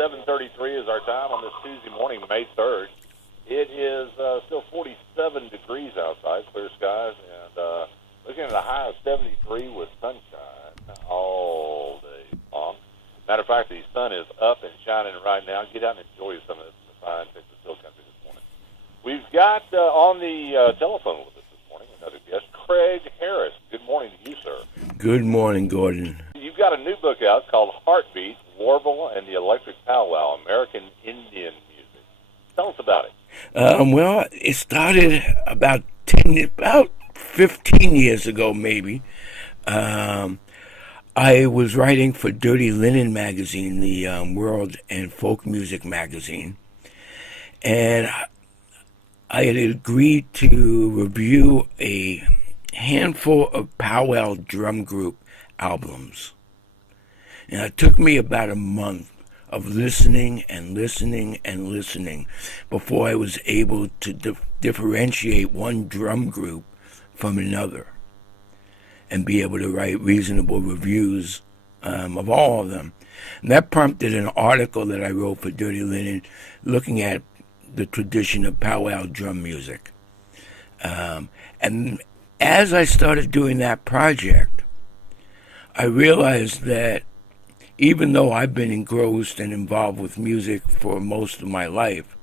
7:33 is our time on this Tuesday morning, May 3rd. It is still 47 degrees outside, clear skies, and looking at a high of 73 with sunshine all day long. Matter of fact, the sun is up and shining right now. Get out and enjoy some of this in the fine Texas Hill Country this morning. We've got on the telephone with us this morning another guest, Craig Harris. Good morning to you, sir. Good morning, Gordon. You've got a new book out called Heartbeat, WARBLE, and the Electric Powwow, American Indian Music. Tell us about it. Well, it started about 15 years ago, maybe. I was writing for Dirty Linen magazine, the world and folk music magazine, and I had agreed to review a handful of powwow drum group albums. And it took me about a month of listening and listening and listening before I was able to differentiate one drum group from another and be able to write reasonable reviews of all of them. And that prompted an article that I wrote for Dirty Linen looking at the tradition of powwow drum music. And as I started doing that project, I realized that even though I've been engrossed and involved with music for most of my life,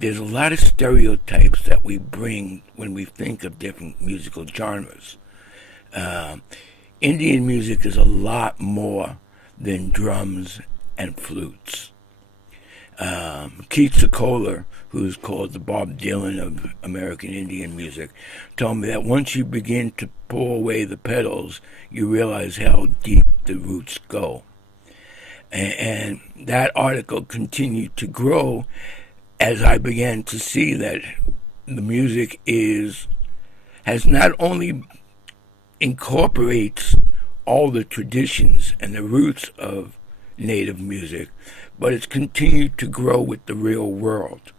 there's a lot of stereotypes that we bring when we think of different musical genres. Indian music is a lot more than drums and flutes. Keith Secola, who's called the Bob Dylan of American Indian music, told me that once you begin to pull away the pedals, you realize how deep the roots go. And that article continued to grow as I began to see that the music has not only incorporates all the traditions and the roots of Native music, but it's continued to grow with the real world.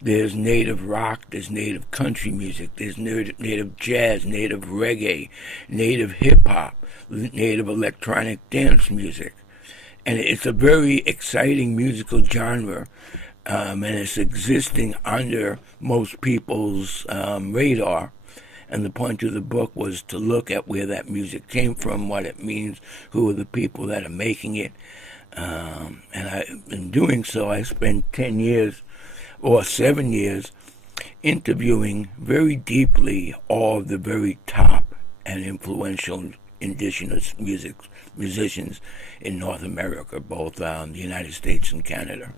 There's native rock, there's native country music, there's native jazz, native reggae, native hip-hop, native electronic dance music. And it's a very exciting musical genre, and it's existing under most people's radar. And the point of the book was to look at where that music came from, what it means, who are the people that are making it. In doing so, I spent 10 years or 7 years interviewing very deeply all of the very top and influential indigenous musicians in North America, both the United States and Canada.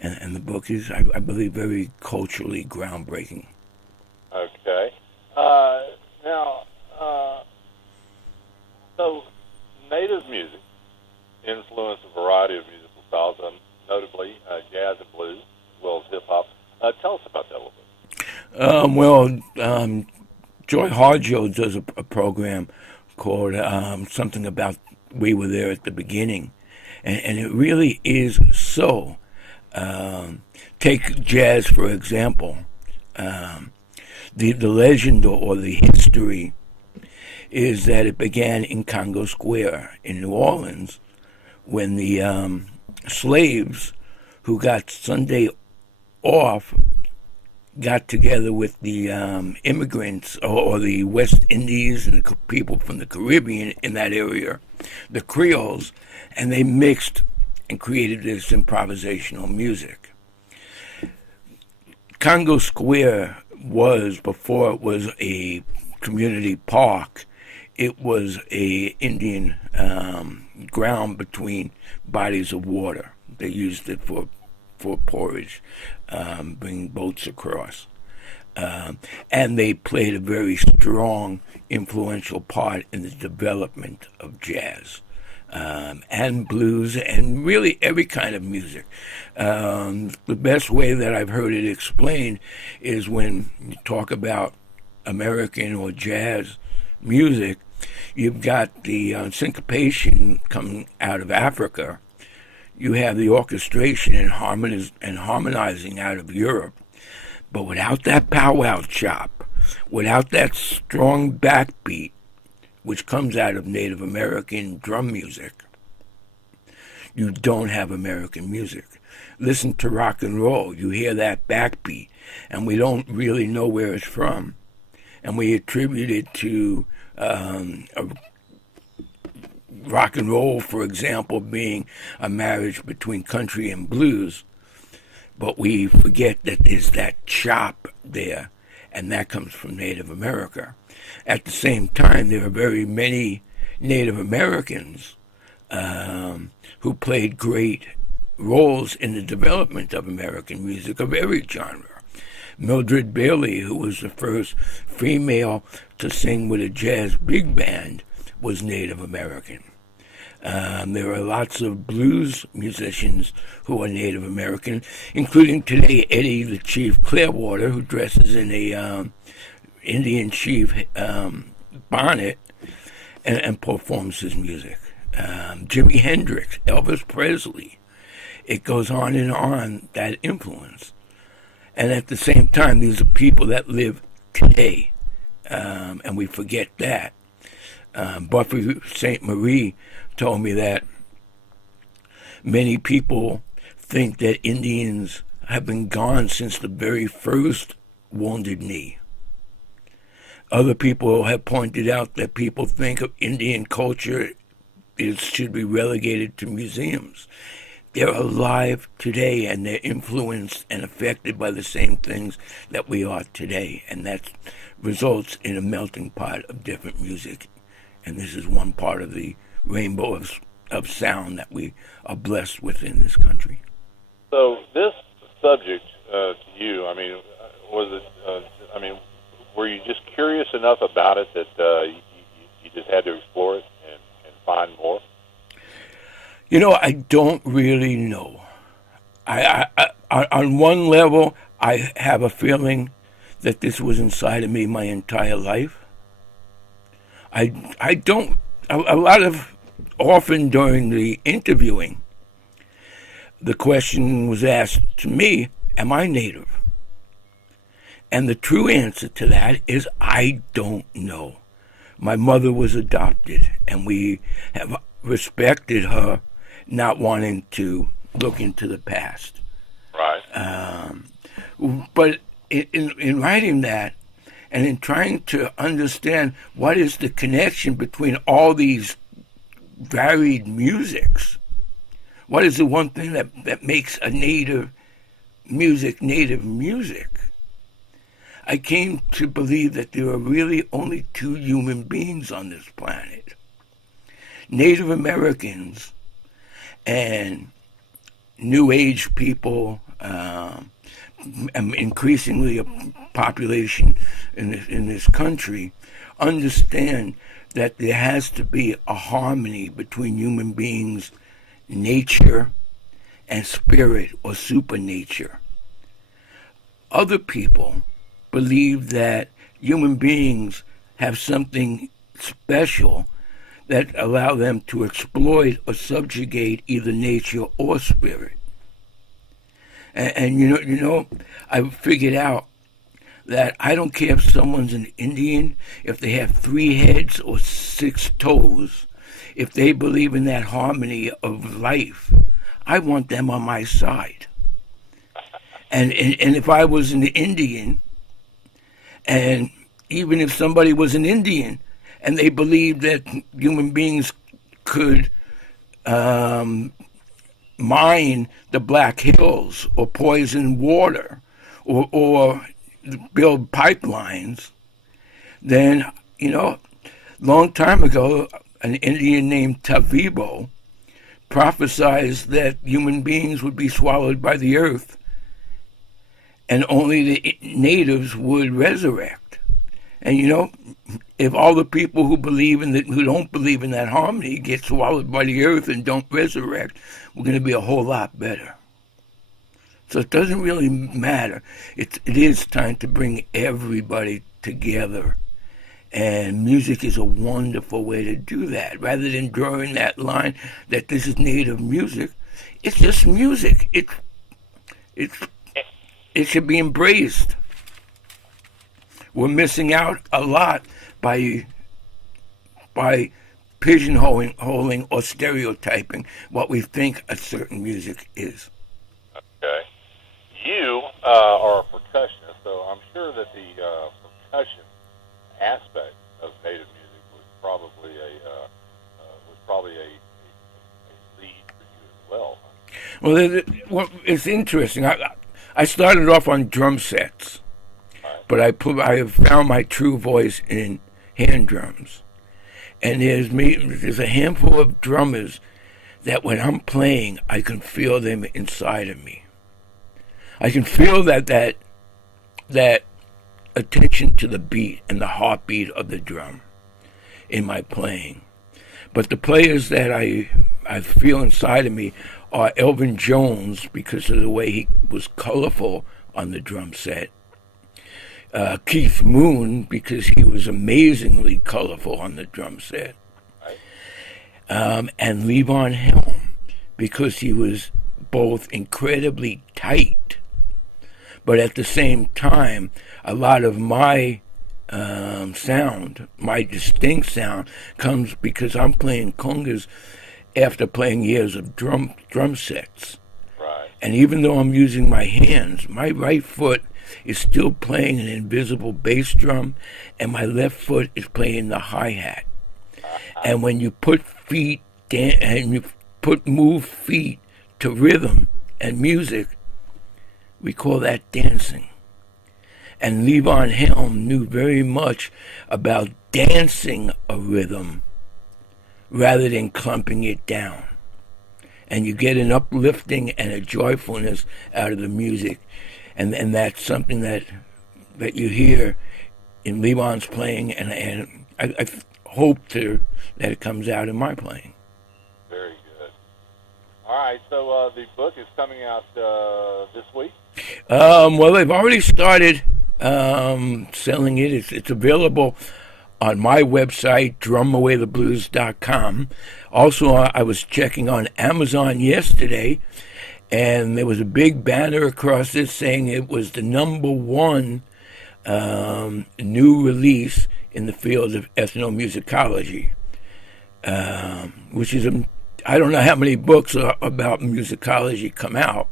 And the book is, I believe, very culturally groundbreaking. Okay. Now, so Native music influenced a variety of musical styles, notably jazz and blues, as well as hip-hop. Tell us about that a little bit. Joy Harjo does a program called something about We Were There at the Beginning, and it really is so. Take jazz, for example. The legend or the history is that it began in Congo Square in New Orleans when the slaves who got Sunday off got together with the immigrants or the West Indies and the people from the Caribbean in that area, the Creoles, and they mixed and created this improvisational music. Congo Square was, before it was a community park, it was a Indian ground between bodies of water. They used it for porridge, bringing boats across. And they played a very strong, influential part in the development of jazz. And blues, and really every kind of music. The best way that I've heard it explained is when you talk about American or jazz music, you've got the syncopation coming out of Africa. You have the orchestration and harmonizing out of Europe. But without that powwow chop, without that strong backbeat, which comes out of Native American drum music, you don't have American music. Listen to rock and roll. You hear that backbeat, and we don't really know where it's from. And we attribute it to rock and roll, for example, being a marriage between country and blues. But we forget that there's that chop there, and that comes from Native America. At the same time, there are very many Native Americans who played great roles in the development of American music of every genre. Mildred Bailey, who was the first female to sing with a jazz big band, was Native American. There are lots of blues musicians who are Native American, including today Eddie the Chief Clearwater, who dresses in a Indian chief bonnet and performs his music. Jimi Hendrix, Elvis Presley. It goes on, that influence. And at the same time, these are people that live today, and we forget that. Buffy St. Marie told me that many people think that Indians have been gone since the very first Wounded Knee. Other people have pointed out that people think of Indian culture should be relegated to museums. They're alive today, and they're influenced and affected by the same things that we are today, and that results in a melting pot of different music. And this is one part of the rainbow of sound that we are blessed with in this country. So this subject to you, I mean, was it? Were you just curious enough about it that you just had to explore it and find more? You know, I don't really know. I on one level, I have a feeling that this was inside of me my entire life. I don't. Often during the interviewing, the question was asked to me, "Am I Native?" And the true answer to that is I don't know. My mother was adopted, and we have respected her not wanting to look into the past. Right. But in writing that, and in trying to understand what is the connection between all these varied musics, what is the one thing that makes a native music, I came to believe that there are really only two human beings on this planet. Native Americans and New Age people, increasingly a population in this country, understand that there has to be a harmony between human beings, nature, and spirit or supernature. Other people believe that human beings have something special that allow them to exploit or subjugate either nature or spirit. And you know, I figured out that I don't care if someone's an Indian, if they have 3 heads or 6 toes, if they believe in that harmony of life, I want them on my side. And if I was an Indian, and even if somebody was an Indian and they believed that human beings could mine the Black Hills or poison water or build pipelines, then, you know, long time ago, an Indian named Tavibo prophesied that human beings would be swallowed by the earth and only the natives would resurrect. And you know, if all the people who don't believe in that harmony get swallowed by the earth and don't resurrect, we're going to be a whole lot better. So it doesn't really matter. It is time to bring everybody together. And music is a wonderful way to do that. Rather than drawing that line that this is native music, it's just music. It should be embraced. We're missing out a lot by pigeonholing or stereotyping what we think a certain music is. Okay. You are a percussionist, so I'm sure that the percussion aspect of native music was probably a lead for you as well. Well, it's interesting. I started off on drum sets, Right. but I have found my true voice in hand drums. And there's a handful of drummers that when I'm playing, I can feel them inside of me. I can feel that attention to the beat and the heartbeat of the drum in my playing. But the players that I feel inside of me are Elvin Jones, because of the way he was colorful on the drum set. Keith Moon, because he was amazingly colorful on the drum set. Right. And Levon Helm, because he was both incredibly tight, but at the same time, a lot of my sound, my distinct sound, comes because I'm playing congas after playing years of drum sets. Right. And even though I'm using my hands, my right foot is still playing an invisible bass drum, and my left foot is playing the hi-hat. And when you put move feet to rhythm and music, we call that dancing. And Levon Helm knew very much about dancing a rhythm rather than clumping it down. And you get an uplifting and a joyfulness out of the music. And that's something that you hear in Levon's playing, and I hope that it comes out in my playing. Very good. All right, so the book is coming out this week? Well, they've already started selling it. It's available on my website, drumawaytheblues.com. Also, I was checking on Amazon yesterday, and there was a big banner across it saying it was the #1 new release in the field of ethnomusicology, which is, I don't know how many books about musicology come out,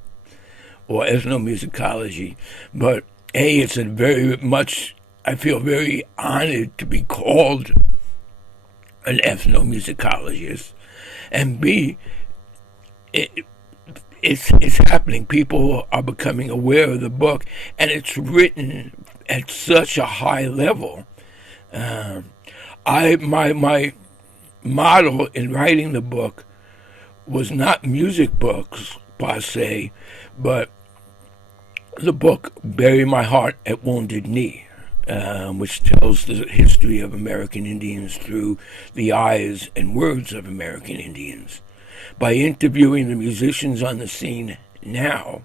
or ethnomusicology, but A, it's a very much, I feel very honored to be called an ethnomusicologist, and B, it's happening. People are becoming aware of the book, and it's written at such a high level. My model in writing the book was not music books per se, but the book Bury My Heart at Wounded Knee, which tells the history of American Indians through the eyes and words of American Indians. By interviewing the musicians on the scene now,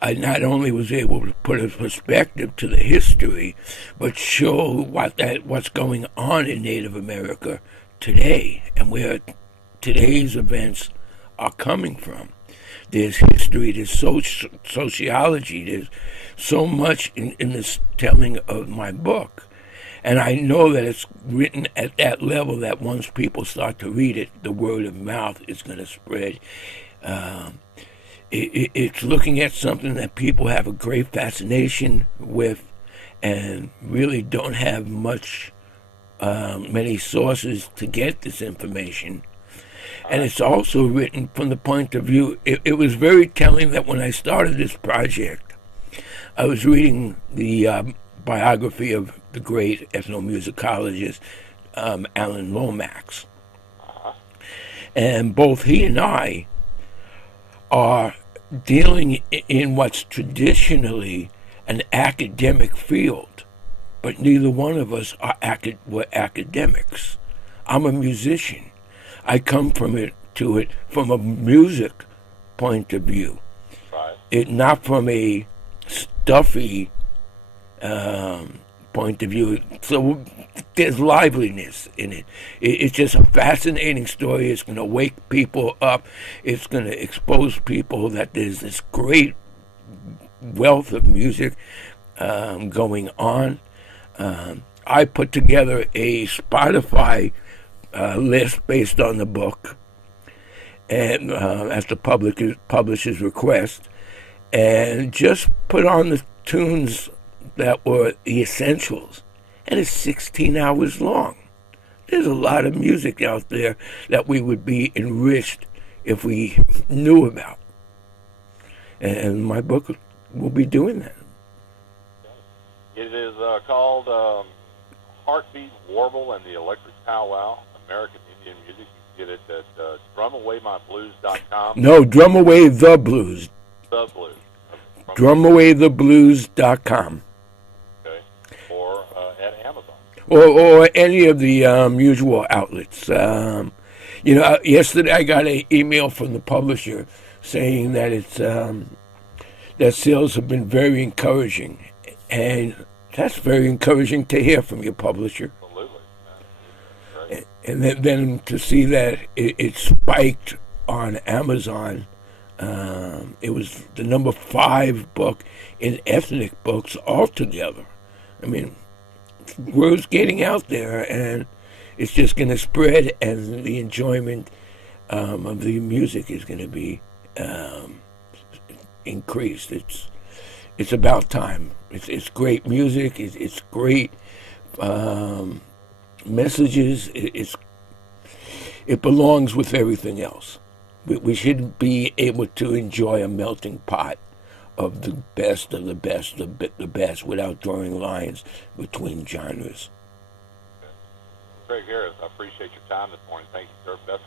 I not only was able to put a perspective to the history, but show what's going on in Native America today and where today's events are coming from. There's history, there's sociology, there's so much in this telling of my book. And I know that it's written at that level that once people start to read it, the word of mouth is going to spread. It's looking at something that people have a great fascination with and really don't have many sources to get this information. And it's also written from the point of view, it was very telling that when I started this project, I was reading the biography of the great ethnomusicologist Alan Lomax. And both he and I are dealing in what's traditionally an academic field, but neither one of us were academics. I'm a musician. I come from it from a music point of view, Right. not from a stuffy point of view. So there's liveliness in it. It's just a fascinating story. It's going to wake people up. It's going to expose people that there's this great wealth of music going on. I put together a Spotify list based on the book, and at the publisher's request, and just put on the tunes that were the essentials. And it's 16 hours long. There's a lot of music out there that we would be enriched if we knew about. And my book will be doing that. It is called Heartbeat, Warble, and the Electric Powwow, American Indian Music. You can get it at drumawaymyblues.com. No, Drum Away the Blues. The Blues. Drumawayblues.com. Okay. Or at Amazon. Or any of the usual outlets. Yesterday I got an email from the publisher saying that it's that sales have been very encouraging, and that's very encouraging to hear from your publisher. Absolutely. Right. And then to see that it spiked on Amazon. It was the number 5 book in ethnic books altogether. I mean, word's getting out there, and it's just going to spread, and the enjoyment of the music is going to be increased. It's about time. It's great music. It's great messages. It belongs with everything else. We should be able to enjoy a melting pot of the best of the best, the best, without drawing lines between genres. Greg Harris, I appreciate your time this morning. Thank you, sir. Best